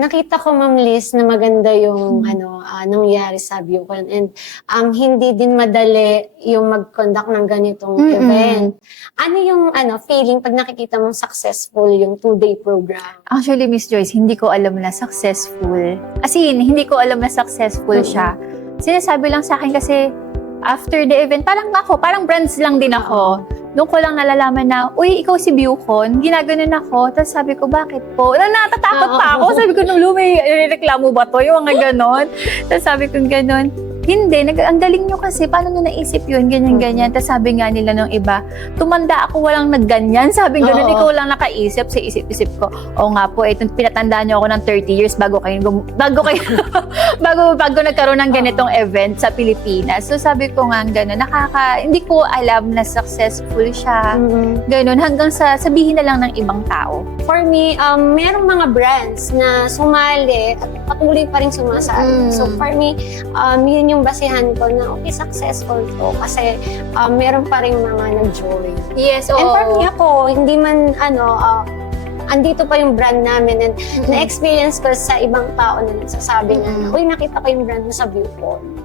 Nakita ko, Ma'am Liz, na maganda yung nangyari sa Bucon, and hindi din madali yung mag-conduct ng ganitong event. Ano yung feeling pag nakikita mong successful yung 2-day program? Actually, Miss Joyce, hindi ko alam na successful. As in, hindi ko alam na successful siya. Sinasabi lang sa akin kasi after the event, parang brands lang din ako. Doon ko lang nalalaman na, uy, ikaw si Bucon, ginaganon ako. Tapos sabi ko, bakit po? Natatakot pa ako. Sabi ko, may reklamo ba to? Yung mga ganon. Tapos sabi ko, ganon. Hindi, ang galing nyo kasi, paano nyo naisip yun, ganyan-ganyan. Tapos sabi nga nila ng iba, tumanda ako walang nagganyan. Sabi nga, ikaw lang nakaisip, sa isip-isip ko. Oo nga po, pinatandaan nyo ako ng 30 years bago nagkaroon ng ganitong event sa Pilipinas. So sabi ko nga, gano'n, hindi ko alam na successful siya. Gano'n, hanggang sabihin na lang ng ibang tao. For me, merong mga brands na sumali at patuloy pa rin sumasali. So for me, yun yung basihan ko na okay, successful to kasi meron pa rin mga nag-join. Yes, And for me ako, hindi man andito pa yung brand namin, and na-experience ko sa ibang tao na nagsasabi na, uy, nakita ko yung brand mo sa Bucon.